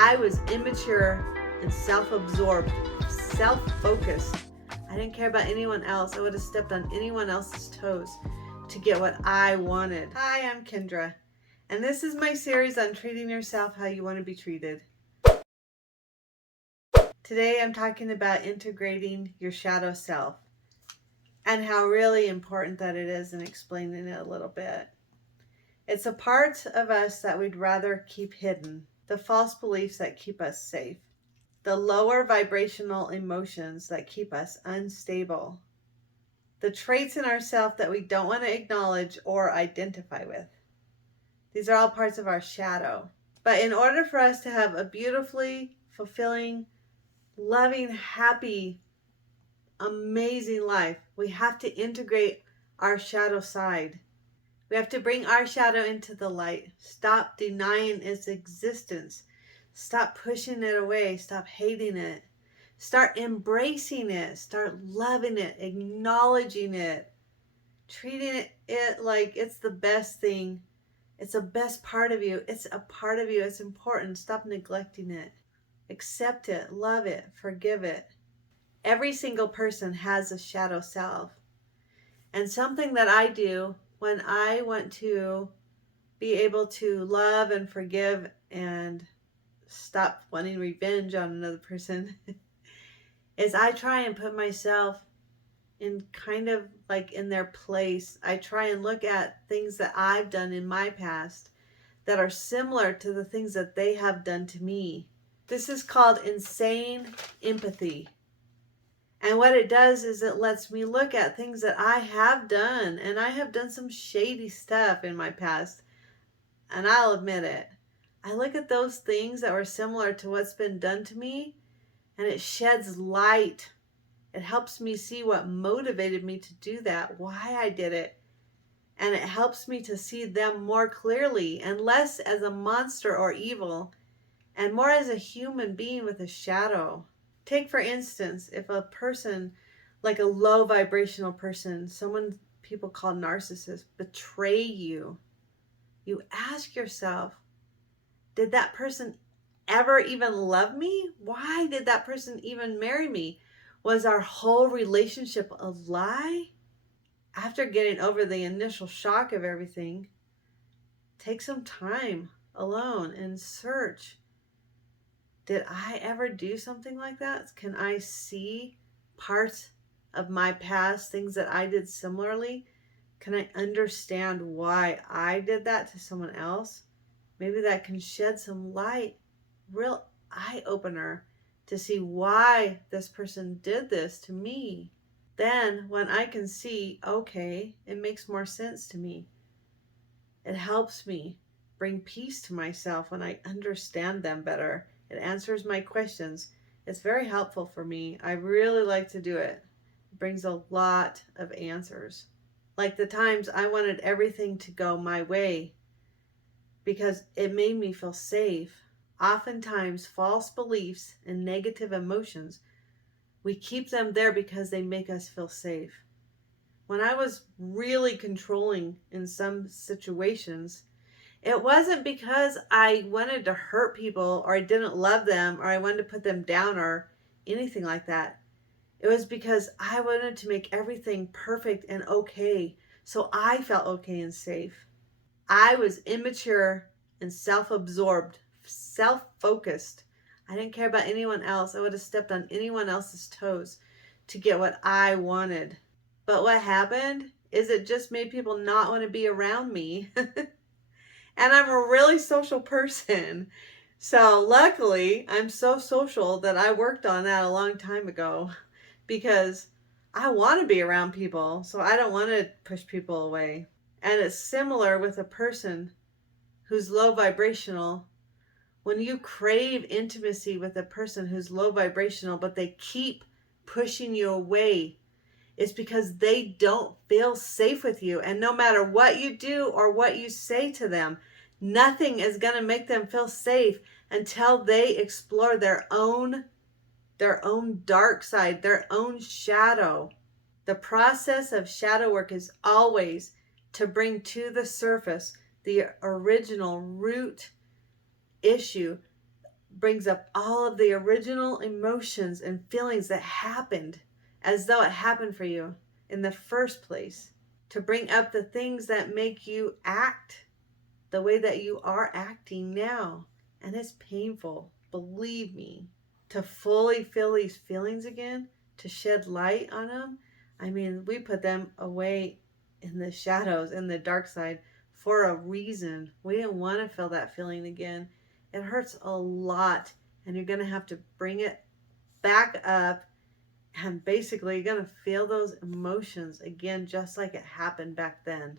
I was immature and self-absorbed, self-focused. I didn't care about anyone else. I would have stepped on anyone else's toes to get what I wanted. Hi, I'm Kendra, and this is my series on treating yourself how you want to be treated. Today I'm talking about integrating your shadow self and how really important that it is, and explaining it a little bit. It's a part of us that we'd rather keep hidden, the false beliefs that keep us safe, the lower vibrational emotions that keep us unstable, the traits in ourselves that we don't want to acknowledge or identify with. These are all parts of our shadow. But in order for us to have a beautifully fulfilling, loving, happy, amazing life, we have to integrate our shadow side. We have to bring our shadow into the light. Stop denying its existence. Stop pushing it away. Stop hating it. Start embracing it. Start loving it, acknowledging it, treating it like it's the best thing. It's the best part of you. It's a part of you. It's important. Stop neglecting it. Accept it, love it, forgive it. Every single person has a shadow self. And something that I do when I want to be able to love and forgive and stop wanting revenge on another person is I try and put myself in kind of like in their place. I try and look at things that I've done in my past that are similar to the things that they have done to me. This is called insane empathy. And what it does is it lets me look at things that I have done, and I have done some shady stuff in my past, and I'll admit it. I look at those things that were similar to what's been done to me, and it sheds light. It helps me see what motivated me to do that, why I did it. And it helps me to see them more clearly and less as a monster or evil, and more as a human being with a shadow. Take, for instance, if a person, like a low vibrational person, someone people call narcissist, betray you, you ask yourself, did that person ever even love me? Why did that person even marry me? Was our whole relationship a lie? After getting over the initial shock of everything, take some time alone and search. Did I ever do something like that? Can I see parts of my past, things that I did similarly? Can I understand why I did that to someone else? Maybe that can shed some light, real eye opener to see why this person did this to me. Then when I can see, okay, it makes more sense to me. It helps me bring peace to myself when I understand them better. It answers my questions. It's very helpful for me. I really like to do it. It brings a lot of answers. Like the times I wanted everything to go my way because it made me feel safe. Oftentimes, false beliefs and negative emotions, we keep them there because they make us feel safe. When I was really controlling in some situations, it wasn't because I wanted to hurt people or I didn't love them or I wanted to put them down or anything like that. It was because I wanted to make everything perfect and okay, so I felt okay and safe. I was immature and self-absorbed, self-focused. I didn't care about anyone else. I would have stepped on anyone else's toes to get what I wanted. But what happened is it just made people not want to be around me. And I'm a really social person. So luckily, I'm so social that I worked on that a long time ago because I want to be around people. So I don't want to push people away. And it's similar with a person who's low vibrational. When you crave intimacy with a person who's low vibrational, but they keep pushing you away, it's because they don't feel safe with you. And no matter what you do or what you say to them, nothing is going to make them feel safe until they explore their own dark side, their own shadow. The process of shadow work is always to bring to the surface the original root issue, brings up all of the original emotions and feelings that happened as though it happened for you in the first place, to bring up the things that make you act the way that you are acting now. And it's painful, believe me, to fully feel these feelings again, to shed light on them. I mean, we put them away in the shadows, in the dark side, for a reason. We didn't want to feel that feeling again. It hurts a lot, and you're going to have to bring it back up, and basically you're going to feel those emotions again, just like it happened back then.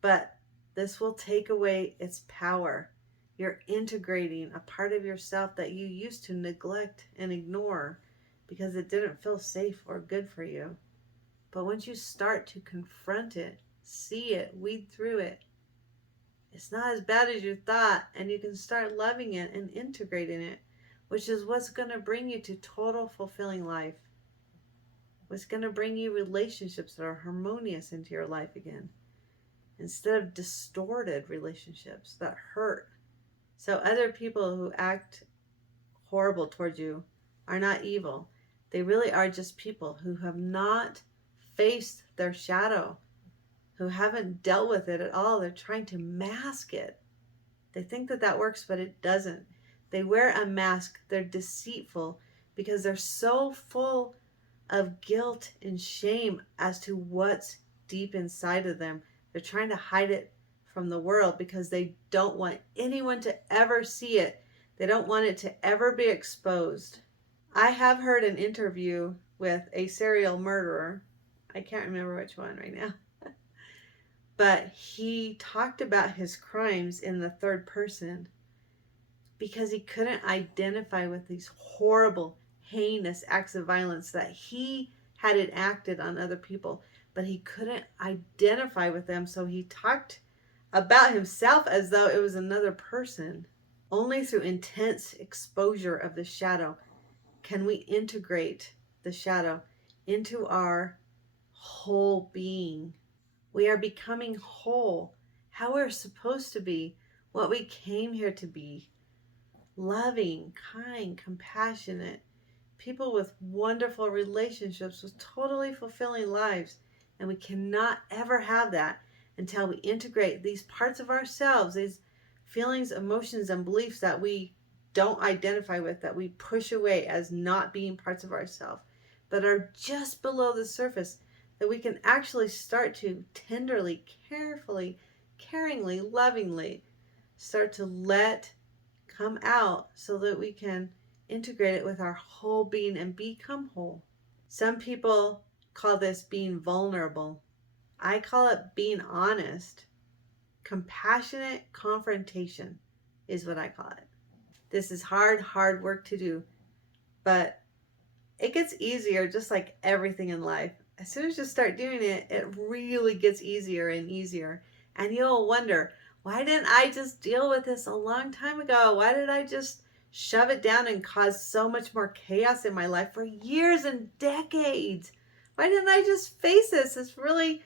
But this will take away its power. You're integrating a part of yourself that you used to neglect and ignore because it didn't feel safe or good for you. But once you start to confront it, see it, weed through it, it's not as bad as you thought, and you can start loving it and integrating it, which is what's going to bring you to total fulfilling life. What's going to bring you relationships that are harmonious into your life again, instead of distorted relationships that hurt. So other people who act horrible towards you are not evil. They really are just people who have not faced their shadow, who haven't dealt with it at all. They're trying to mask it. They think that that works, but it doesn't. They wear a mask. They're deceitful because they're so full of guilt and shame as to what's deep inside of them. They're trying to hide it from the world because they don't want anyone to ever see it. They don't want it to ever be exposed. I have heard an interview with a serial murderer. I can't remember which one right now. But he talked about his crimes in the third person because he couldn't identify with these horrible, heinous acts of violence that he had enacted on other people, but he couldn't identify with them, so he talked about himself as though it was another person. Only through intense exposure of the shadow can we integrate the shadow into our whole being. We are becoming whole, how we're supposed to be, what we came here to be. Loving, kind, compassionate, people with wonderful relationships, with totally fulfilling lives. And we cannot ever have that until we integrate these parts of ourselves, these feelings, emotions, and beliefs that we don't identify with, that we push away as not being parts of ourselves, but are just below the surface, that we can actually start to tenderly, carefully, caringly, lovingly start to let come out so that we can integrate it with our whole being and become whole. Some people call this being vulnerable. I call it being honest. Compassionate confrontation is what I call it. This is hard work to do, but it gets easier, just like everything in life. As soon as you start doing it, it really gets easier and easier. And you'll wonder, why didn't I just deal with this a long time ago? Why did I just shove it down and cause so much more chaos in my life for years and decades? Why didn't I just face this? It's really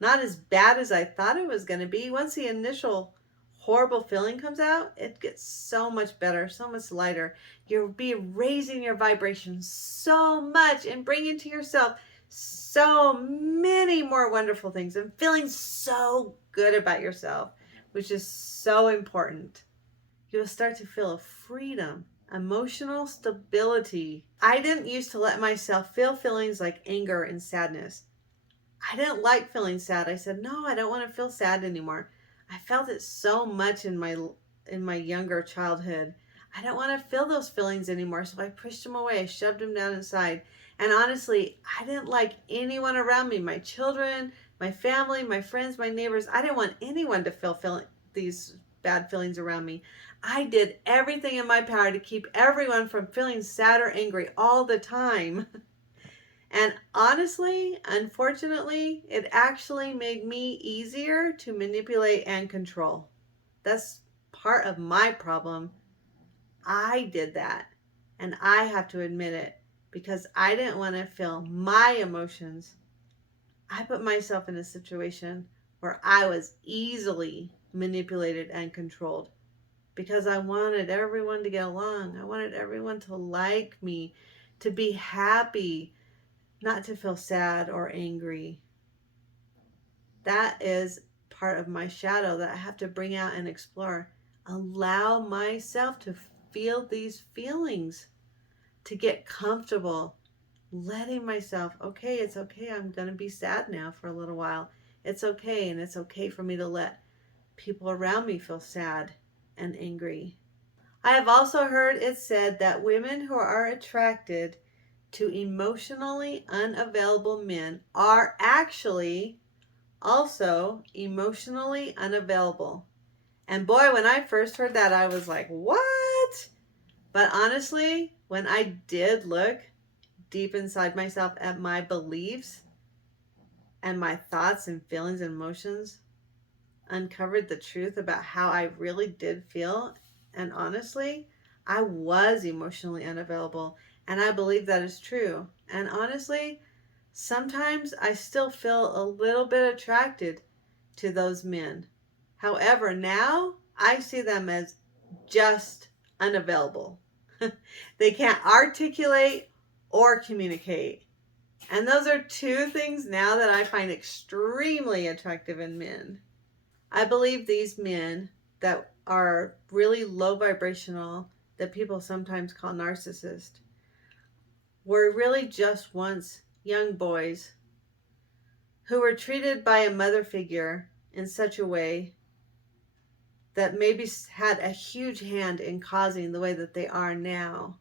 not as bad as I thought it was going to be. Once the initial horrible feeling comes out, it gets so much better, so much lighter. You'll be raising your vibration so much and bringing to yourself so many more wonderful things and feeling so good about yourself, which is so important. You'll start to feel a freedom, emotional stability. I didn't used to let myself feel feelings like anger and sadness. I didn't like feeling sad. I said, no, I don't want to feel sad anymore. I felt it so much in my younger childhood. I don't want to feel those feelings anymore. So I pushed them away. I shoved them down inside. And honestly, I didn't like anyone around me, my children, my family, my friends, my neighbors. I didn't want anyone to feel these bad feelings around me. I did everything in my power to keep everyone from feeling sad or angry all the time. And honestly, unfortunately, it actually made me easier to manipulate and control. That's part of my problem. I did that, and I have to admit it because I didn't want to feel my emotions. I put myself in a situation where I was easily manipulated and controlled. because I wanted everyone to get along. I wanted everyone to like me, to be happy, not to feel sad or angry. That is part of my shadow that I have to bring out and explore. Allow myself to feel these feelings, to get comfortable, letting myself, okay, it's okay. I'm going to be sad now for a little while. It's okay. And it's okay for me to let people around me feel sad and angry. I have also heard it said that women who are attracted to emotionally unavailable men are actually also emotionally unavailable. And boy, when I first heard that, I was like, what? But honestly, when I did look deep inside myself at my beliefs and my thoughts and feelings and emotions, uncovered the truth about how I really did feel. And honestly, I was emotionally unavailable. And I believe that is true. And honestly, sometimes I still feel a little bit attracted to those men. However, now I see them as just unavailable. They can't articulate or communicate. And those are two things now that I find extremely attractive in men. I believe these men that are really low vibrational, that people sometimes call narcissists, were really just once young boys who were treated by a mother figure in such a way that maybe had a huge hand in causing the way that they are now.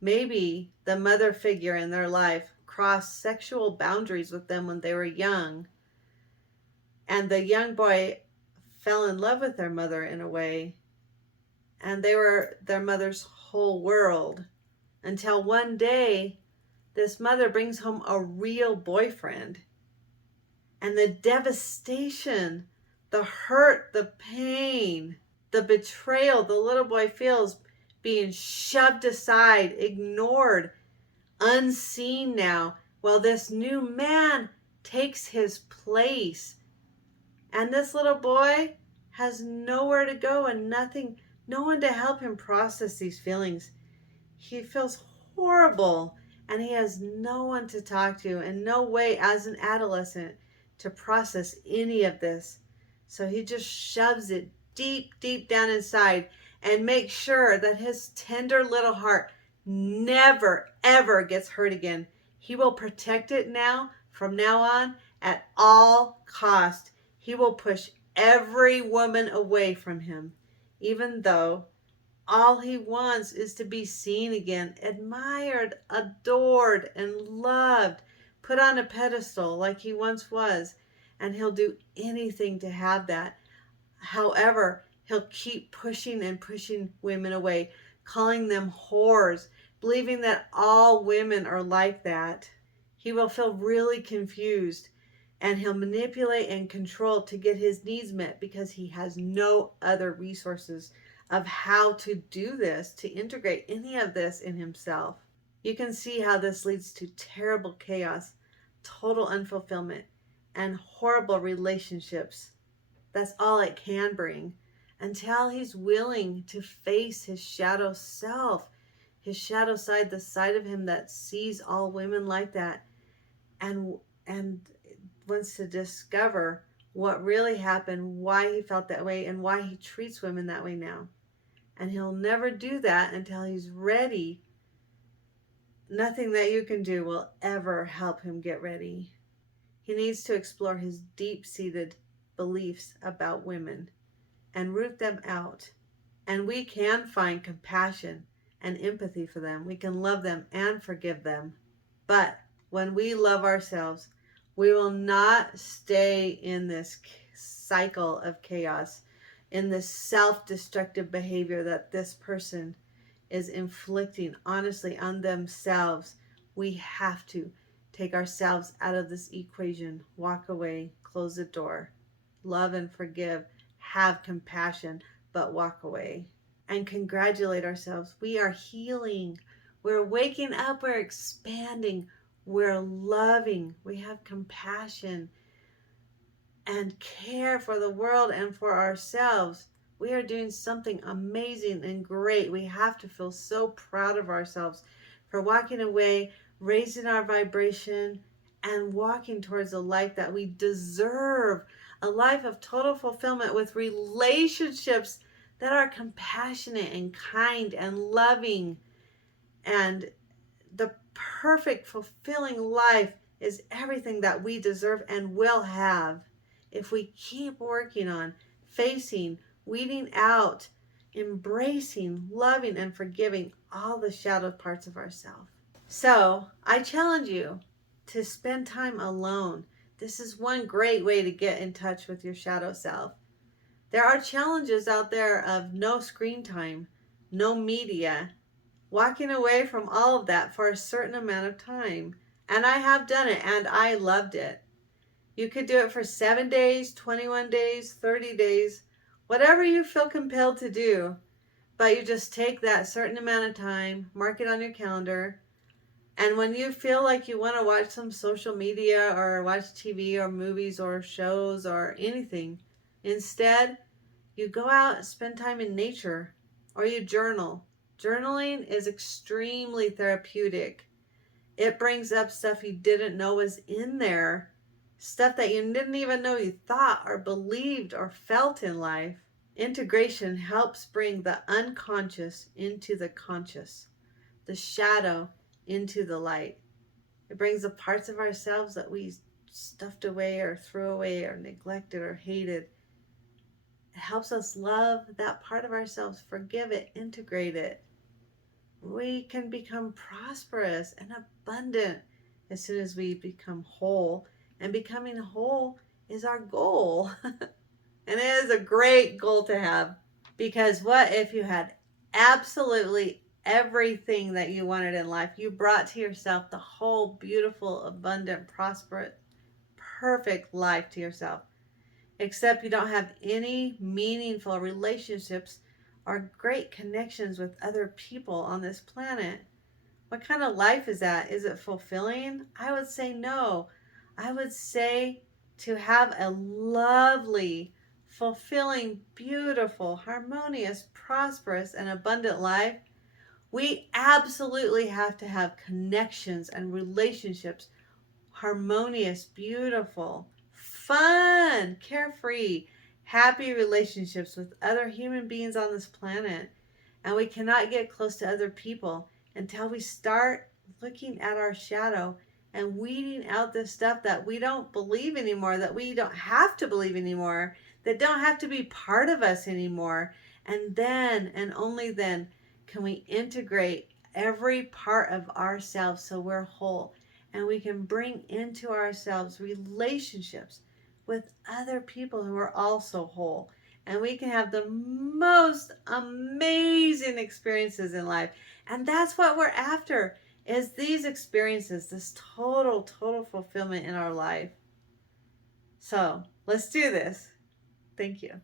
Maybe the mother figure in their life crossed sexual boundaries with them when they were young, and the young boy fell in love with their mother in a way, and they were their mother's whole world, until one day this mother brings home a real boyfriend, and the devastation, the hurt, the pain, the betrayal the little boy feels, being shoved aside, ignored, unseen now, while this new man takes his place. And this little boy has nowhere to go and nothing, no one to help him process these feelings. He feels horrible, and he has no one to talk to and no way as an adolescent to process any of this. So he just shoves it deep, deep down inside and makes sure that his tender little heart never, ever gets hurt again. He will protect it now, from now on, at all cost. He will push every woman away from him, even though all he wants is to be seen again, admired, adored, and loved, put on a pedestal like he once was. And he'll do anything to have that. However, he'll keep pushing and pushing women away, calling them whores, believing that all women are like that. He will feel really confused, and he'll manipulate and control to get his needs met because he has no other resources of how to do this, to integrate any of this in himself. You can see how this leads to terrible chaos, total unfulfillment, and horrible relationships. That's all it can bring, until he's willing to face his shadow self, his shadow side, the side of him that sees all women like that, and wants to discover what really happened, why he felt that way, and why he treats women that way now. And he'll never do that until he's ready. Nothing that you can do will ever help him get ready. He needs to explore his deep-seated beliefs about women and root them out. And we can find compassion and empathy for them. We can love them and forgive them. But when we love ourselves, we will not stay in this cycle of chaos, in this self-destructive behavior that this person is inflicting, honestly, on themselves. We have to take ourselves out of this equation, walk away, close the door, love and forgive, have compassion, but walk away and congratulate ourselves. We are healing. We're waking up. We're expanding. We're loving. We have compassion and care for the world and for ourselves. we are doing something amazing and great. We have to feel so proud of ourselves for walking away, raising our vibration, and walking towards a life that we deserve, a life of total fulfillment with relationships that are compassionate and kind and loving. And the perfect, fulfilling life is everything that we deserve and will have if we keep working on facing, weeding out, embracing, loving, and forgiving all the shadowed parts of ourselves. So I challenge you to spend time alone. This is one great way to get in touch with your shadow self. There are challenges out there of no screen time, no media, walking away from all of that for a certain amount of time. And I have done it and I loved it. You could do it for 7 days, 21 days, 30 days, whatever you feel compelled to do. But you just take that certain amount of time, mark it on your calendar. And when you feel like you want to watch some social media or watch TV or movies or shows or anything, instead, you go out and spend time in nature or you journal. Journaling is extremely therapeutic. It brings up stuff you didn't know was in there, stuff that you didn't even know you thought or believed or felt in life. Integration helps bring the unconscious into the conscious, the shadow into the light. It brings the parts of ourselves that we stuffed away or threw away or neglected or hated. It helps us love that part of ourselves, forgive it, integrate it. We can become prosperous and abundant as soon as we become whole. And becoming whole is our goal. And it is a great goal to have. Because what if you had absolutely everything that you wanted in life? You brought to yourself the whole beautiful, abundant, prosperous, perfect life to yourself. Except you don't have any meaningful relationships or great connections with other people on this planet. What kind of life is that? Is it fulfilling? I would say no. I would say to have a lovely, fulfilling, beautiful, harmonious, prosperous, and abundant life, we absolutely have to have connections and relationships, harmonious, beautiful, fun, carefree, happy relationships with other human beings on this planet. And we cannot get close to other people until we start looking at our shadow and weeding out this stuff that we don't believe anymore, that we don't have to believe anymore, that don't have to be part of us anymore. And then, and only then, can we integrate every part of ourselves so we're whole. And we can bring into ourselves relationships with other people who are also whole. And we can have the most amazing experiences in life. And that's what we're after, is these experiences, this total fulfillment in our life. So let's do this. Thank you.